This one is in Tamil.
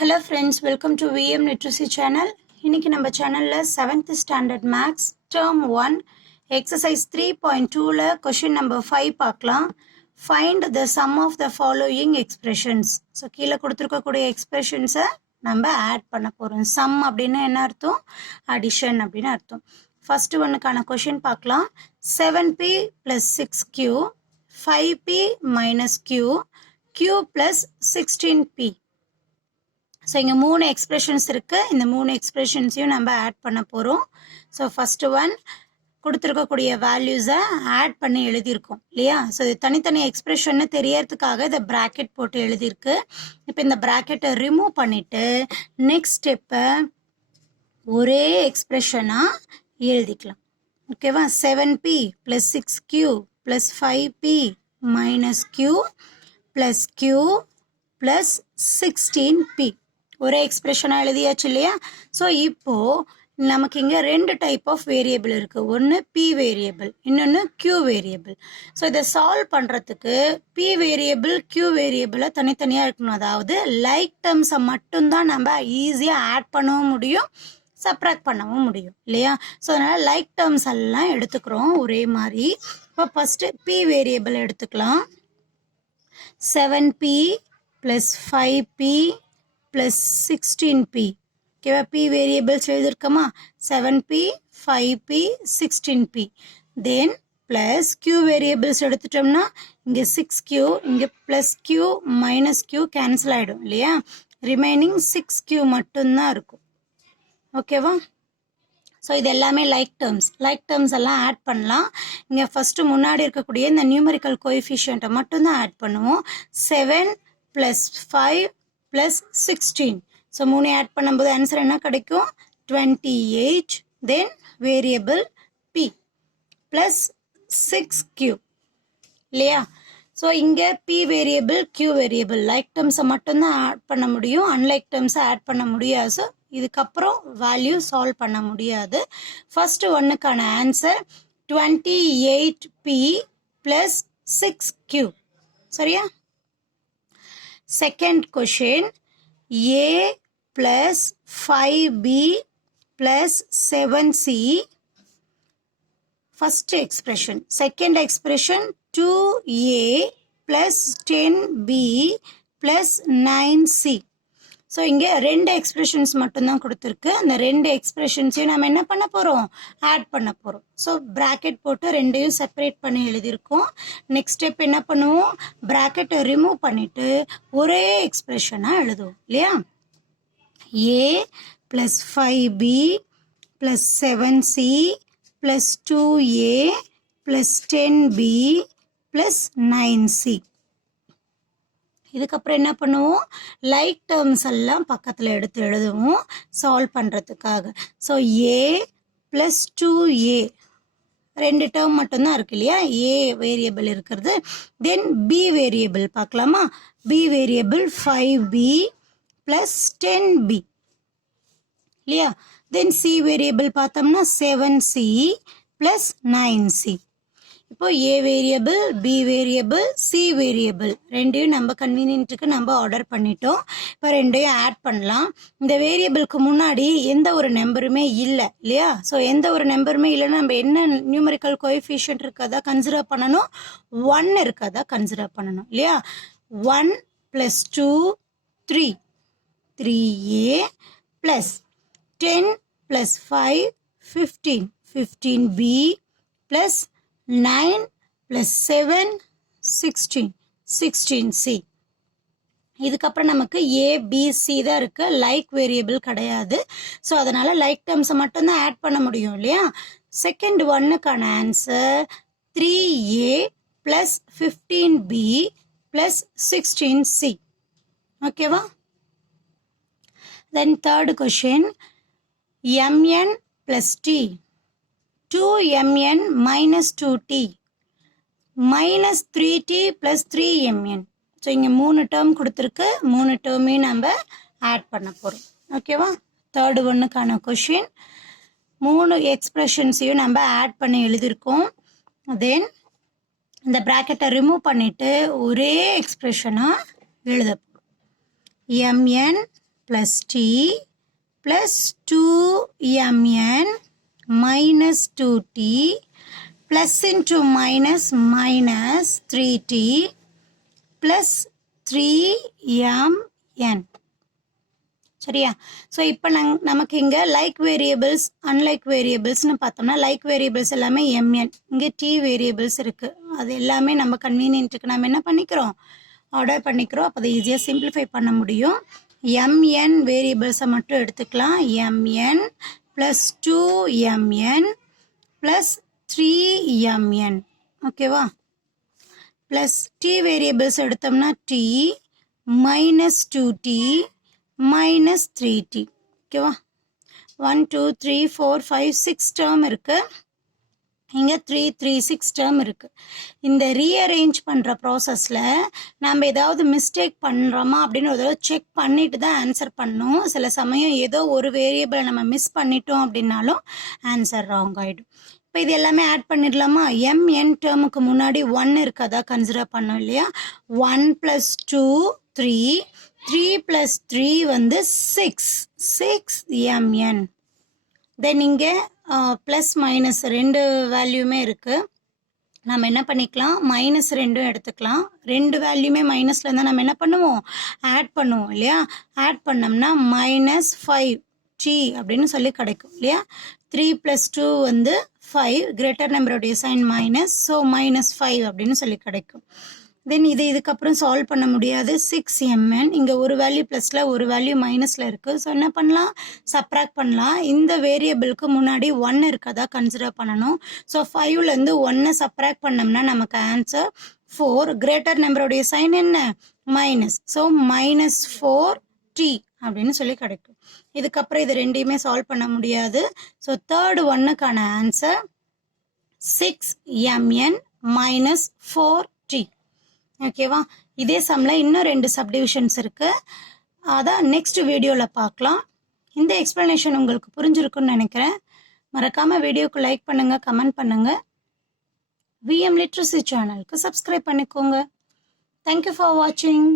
Hello friends, welcome to VM Literacy channel. இன்னைக்கு நம்ம சேனல்ல 7th standard maths term 1 exercise 3.2ல question number 5 பார்க்கலாம். Find the sum of the following expressions. So கீழ கொடுத்திருக்கக்கூடிய expressions நம்ம add பண்ண போறோம். sum அப்படினா என்ன அர்த்தம்? addition அப்படினு அர்த்தம். First ஒன்னுக்கான question பார்க்கலாம். 7p plus 6q 5p minus q q plus 16p. So, இங்க மூணு expressions இருக்கு. இந்த மூணு expressionsயும் நம்ம add பண்ண போறோம். So, first one, கொடுத்திருக்கக்கூடிய values add பண்ணி எழுதியிருக்கோம். இல்லையா? So, இது தனித்தனி expression தெரியறதுக்காக இந்த bracket போட்டு எழுதியிருக்கு. இப்போ இந்த bracket remove பண்ணிட்டு, next step ஒரே expression எழுதிக்கலாம். ஓகேவா? 7p plus 6q plus 5p minus q plus q plus 16p. ஒரே எக்ஸ்பிரஷனா எழுதியாச்சு இல்லையா? ஸோ இப்போ நமக்கு இங்கே ரெண்டு டைப் ஆஃப் வேரியபிள் இருக்கு. ஒன்று பி வேரியபிள், இன்னொன்று கியூ வேரியபிள். ஸோ இதை சால்வ் பண்ணுறதுக்கு பி வேரியபிள் கியூ வேரியபிளை தனித்தனியாக இருக்கணும். அதாவது லைக் டேர்ம்ஸை மட்டும்தான் நம்ம ஈஸியாக ஆட் பண்ணவும் முடியும், சப்ராக்ட் பண்ணவும் முடியும் இல்லையா? ஸோ அதனால் லைக் டேர்ம்ஸ் எல்லாம் எடுத்துக்கிறோம் ஒரே மாதிரி. இப்போ ஃபஸ்ட்டு பி வேரியபிள் எடுத்துக்கலாம். 7p plus 5p plus 16p. ஓகேவா? p variables எழுதிருக்கோமா? 7p 5p 16p. then plus q variables எடுத்துட்டோம்னா இங்க 6q, இங்க plus q minus q cancel ஆயிடும் இல்லையா? remaining 6q மட்டும்தான் இருக்கும். ஓகேவா? ஸோ இது எல்லாமே லைக் டேர்ம்ஸ் எல்லாம் ஆட் பண்ணலாம். இங்கே ஃபஸ்ட்டு முன்னாடி இருக்கக்கூடிய இந்த நியூமரிக்கல் கோஎஃபிஷியண்ட்டை மட்டும்தான் ஆட் பண்ணுவோம். 7 plus 5 plus 16. ஸோ மூணு ஆட் பண்ணும்போது ஆன்சர் என்ன கிடைக்கும்? 28. தென் வேரியபிள் p plus 6q இல்லையா? ஸோ இங்கே p variable q variable like டேர்ம்ஸை மட்டும்தான் ஆட் பண்ண முடியும், அன்லைக் டேர்ம்ஸை ஆட் பண்ண முடியாது. ஸோ இதுக்கப்புறம் வேல்யூ சால்வ் பண்ண முடியாது. ஃபர்ஸ்ட் ஒன்னுக்கான ஆன்சர் 28p plus 6q. சரியா? Second question a plus 5b plus 7c. First expression. Second expression 2a plus 10b plus 9c. So இங்கே ரெண்டு எக்ஸ்பிரஷன்ஸ் மட்டும்தான் கொடுத்துருக்கு. அந்த ரெண்டு எக்ஸ்பிரஷன்ஸையும் நம்ம என்ன பண்ண போகிறோம்? ஆட் பண்ண போகிறோம். ஸோ ப்ராக்கெட் போட்டு ரெண்டையும் செப்பரேட் பண்ணி எழுதியிருக்கோம். நெக்ஸ்ட் ஸ்டெப் என்ன பண்ணுவோம்? ப்ராக்கெட்டை ரிமூவ் பண்ணிட்டு ஒரே எக்ஸ்பிரஷனாக எழுதுவோம் இல்லையா? a plus 5b plus 7c plus 2a plus 10b plus 9c. இதுக்கப்புறம் என்ன பண்ணுவோம்? லைக் டேர்ம்ஸ் எல்லாம் பக்கத்தில் எடுத்து எழுதுவோம் சால்வ் பண்ணுறதுக்காக. ஸோ a ப்ளஸ் 2a ரெண்டு டேர்ம் மட்டும்தான் இருக்கு இல்லையா? a வேரியபிள் இருக்கிறது. தென் b வேரியபிள் பார்க்கலாமா? b variable 5b plus 10b இல்லையா? தென் c வேரியபிள் பார்த்தோம்னா 7c ப்ளஸ் 9c. இப்போ a variable, b variable, c variable ரெண்டையும் நம்ம கன்வீனியன்ட்டுக்கு நம்ம ஆர்டர் பண்ணிட்டோம். இப்போ ரெண்டையும் ஆட் பண்ணலாம். இந்த வேரியபிளுக்கு முன்னாடி எந்த ஒரு நம்பருமே இல்லை இல்லையா? ஸோ எந்த ஒரு நம்பருமே இல்லைன்னா நம்ம என்ன நியூமரிக்கல் கோஎஃபிஷியன்ட் இருக்கதா கன்சிடர் பண்ணணும்? 1 இருக்கதா கன்சிடர் பண்ணணும் இல்லையா? 1 plus 2 3 3a plus 10 plus 5 15 15b plus 9 plus 7 16 16c. இதுக்கப்புறம் நமக்கு a b c தான் இருக்கு, லைக் வேரியபிள் கிடையாது. ஸோ அதனால லைக் டேர்ம்ஸை மட்டும்தான் ஆட் பண்ண முடியும் இல்லையா? செகண்ட் ஒன்னுக்கான answer 3a plus 15b plus 16c. ஓகேவா? Then third question mn plus t 2mn minus 2t minus 3t plus 3mn. So இங்கே மூணு டேர்ம் கொடுத்துருக்கு. மூணு டேர்மையும் நம்ம ஆட் பண்ண போகிறோம். ஓகேவா? தேர்டு ஒன்னுக்கான கொஷின் மூணு எக்ஸ்பிரஷன்ஸையும் நம்ம ஆட் பண்ணி எழுதியிருக்கோம். தென் இந்த ப்ராக்கெட்டை ரிமூவ் பண்ணிட்டு ஒரே எக்ஸ்பிரஷனாக எழுத போகிறோம். mn plus t plus 2mn minus 2t plus into minus minus 3t plus 3mn. சரியா? ஸோ இப்போ நமக்கு இங்கே லைக் வேரியபிள்ஸ் அன்லைக் வேரியபிள்ஸ்னு பார்த்தோம்னா லைக் வேரியபிள்ஸ் எல்லாமே mn, இங்கே t வேரியபிள்ஸ் இருக்குது. அது எல்லாமே நம்ம கன்வீனியன்ட்டுக்கு நம்ம என்ன பண்ணிக்கிறோம், ஆர்டர் பண்ணிக்கிறோம். அப்போ அதை ஈஸியாக சிம்பிளிஃபை பண்ண முடியும். mn வேரியபிள்ஸை மட்டும் எடுத்துக்கலாம். mn plus 2mn plus 3mn, ஓகேவா? ப்ளஸ் t வேரியபிள்ஸ் எடுத்தோம்னா t minus 2t minus 3t, ஓகேவா? 1 2 3 4 5 6 டேர்ம் இருக்கு. இங்கே 3 3 6 டேர்ம் இருக்கு. இந்த ரீஅரேஞ்ச் பண்ணுற ப்ராசஸில் நம்ம ஏதாவது மிஸ்டேக் பண்ணுறோமா அப்படின்னு ஒரு தடவை செக் பண்ணிட்டு தான் ஆன்சர் பண்ணணும். சில சமயம் ஏதோ ஒரு வேரியபிளை நம்ம மிஸ் பண்ணிட்டோம் அப்படின்னாலும் ஆன்சர் ராங் ஆகிடும். இப்போ இது எல்லாமே ஆட் பண்ணிடலாமா? mn டேர்முக்கு முன்னாடி 1 இருக்கதா கன்சிடர் பண்ணோம் இல்லையா? 1 + 2 3, 3 + 3 வந்து 6mn. தென் இங்கே ப்ளஸ் மைனஸ் ரெண்டு வேல்யூமே இருக்குது. நம்ம என்ன பண்ணிக்கலாம், மைனஸ் ரெண்டும் எடுத்துக்கலாம். ரெண்டு வேல்யூமே மைனஸில் இருந்தால் நம்ம என்ன பண்ணுவோம், ஆட் பண்ணுவோம் இல்லையா? ஆட் பண்ணோம்னா மைனஸ் 5t அப்படின்னு சொல்லி கிடைக்கும் இல்லையா? 3 + 2 வந்து 5, கிரேட்டர் நம்பருடைய சைன் மைனஸ், ஸோ -5 அப்படின்னு சொல்லி கிடைக்கும். தென் இதுக்கப்புறம் சால்வ் பண்ண முடியாது. 6mn, இங்கே ஒரு வேல்யூ ப்ளஸில் ஒரு வேல்யூ மைனஸில் இருக்குது. ஸோ என்ன பண்ணலாம், சப்ராக்ட் பண்ணலாம். இந்த வேரியபிளுக்கு முன்னாடி 1 இருக்கதா கன்சிடர் பண்ணணும். ஸோ 5லேருந்து 1 சப்ராக்ட் பண்ணோம்னா நமக்கு ஆன்சர் 4, கிரேட்டர் நம்பருடைய சைன் என்ன, மைனஸ், ஸோ -4t அப்படின்னு சொல்லி கிடைக்கும். இதுக்கப்புறம் இது ரெண்டையுமே சால்வ் பண்ண முடியாது. ஸோ தேர்டு ஒன்னுக்கான ஆன்சர் 6mn minus 4t. ஓகேவா? இதே சம்மில் இன்னும் 2 சப்டிவிஷன்ஸ் இருக்குது. அதான் நெக்ஸ்ட் வீடியோவில் பார்க்கலாம். இந்த எக்ஸ்ப்ளனேஷன் உங்களுக்கு புரிஞ்சிருக்குன்னு நினைக்கிறேன். மறக்காமல் வீடியோக்கு லைக் பண்ணுங்கள், கமெண்ட் பண்ணுங்கள். விஎம் லிட்ரஸி சேனலுக்கு சப்ஸ்கிரைப் பண்ணிக்கோங்க. தேங்க்யூ ஃபார் வாட்சிங்.